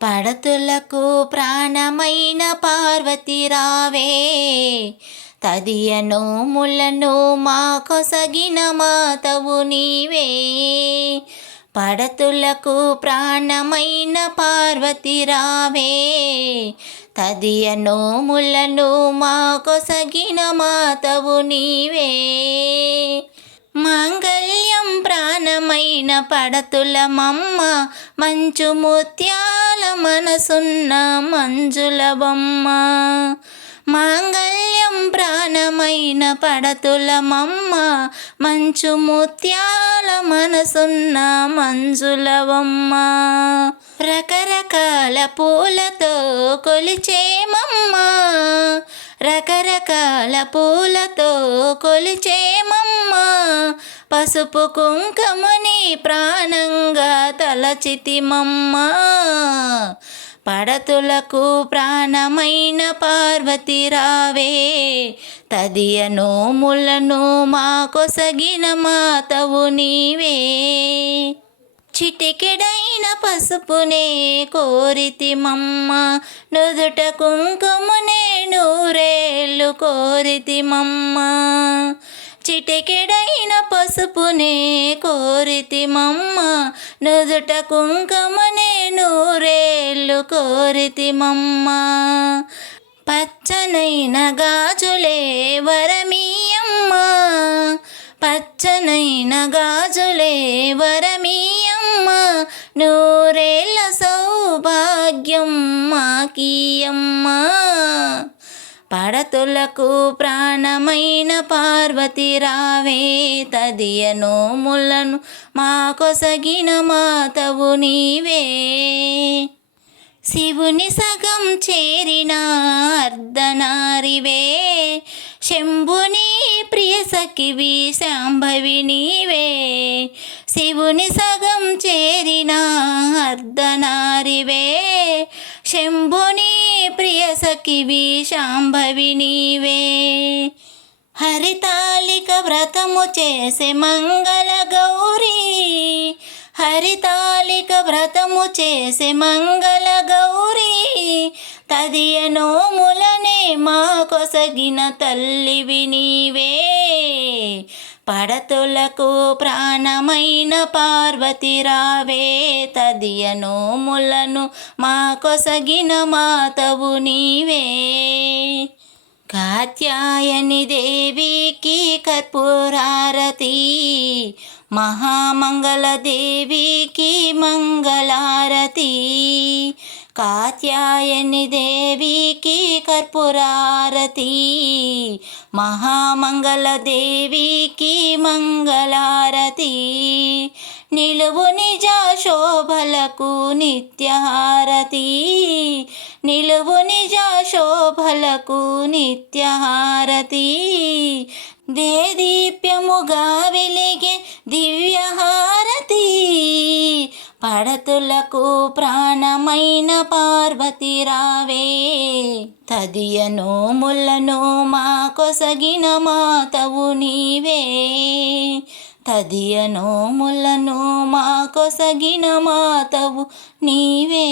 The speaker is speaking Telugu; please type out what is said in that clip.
పడతులకు ప్రాణమైన పార్వతి రావే, తదియ నోములను మా కొసగిన మాతవు నీవే. పడతులకు ప్రాణమైన పార్వతి రావే, తదియ నోములను మా కొసగిన మాతవు నీవే. మాంగళ్యం ప్రాణమైన పడతుల మమ్మ, మంచు ముత్యాల మనసున్న మంజుల బొమ్మ. మాంగళ్యం ప్రాణమైన పడతుల మమ్మ, మంచు ముత్యాల మనసున్న మంజుల బొమ్మ. రకరకాల పూలతో కొలిచేమమ్మ, రకరకాల పూలతో కొలిచేమమ్మ. పసుపు కుంకుమని ప్రాణంగా తలచితిమమ్మ. పడతులకు ప్రాణమైన పార్వతి రావే, తదియ నోములను మా కొసగిన మాతవు నీవే. చిటికెడైన పసుపునే కోరితిమమ్మ, నుదుట కుంకుమనే నూరేళ్ళు కోరితిమమ్మ. చిటికెడైన పసుపునే కోరితిమమ్మ, నుదుట కుంకుమనే నూరేళ్ళు కోరితిమమ్మ. పచ్చనైన గాజులే వరమీయమ్మ, పచ్చనైన గాజులే వరమీయమ్మ. నూరేళ్ళ సౌభాగ్యం మాకీయమ్మ. పడతులకు ప్రాణమైన పార్వతి రావే, తదియ నోములను మా కొసగిన మాతవు నీవే. శివుని సగం చేరిన అర్ధనారివే, శంభుని ప్రియ సఖివి శాంభవి నీవే. శివుని సగం చేరిన అర్ధనారివే, శంభుని ప్రియ సఖివి శాంభవి నీవే. హరితాళిక వ్రతము చేసే మంగళ గౌరీ, హరితాళిక వ్రతము చేసే మంగళ గౌరీ. తదియ నోములనే మా కొసగిన తల్లివి నీవే. పడతులకు ప్రాణమైన పార్వతి రావే, తదియ నోములను మా కొసగిన మాతవు నీవే. కాత్యాయని దేవికి కర్పూరారతి, మహామంగళ దేవికి మంగళారతి. కాత్యాయని దేవికి కర్పూరారతి, మహామంగళ దేవికి మంగళారతి. నిలువు నిజ శోభలకు నిత్యహారతి, నిలువు నిజ శోభలకు నిత్యహారతి. దేదీప్యముగా వెలిగే దివ్యహారతి. పడతులకు ప్రాణమైన పార్వతి రావే, తదియ నోములను మా కొసగిన మాతవు నీవే. తదియ నోములను మా కొసగిన మాతవు నీవే.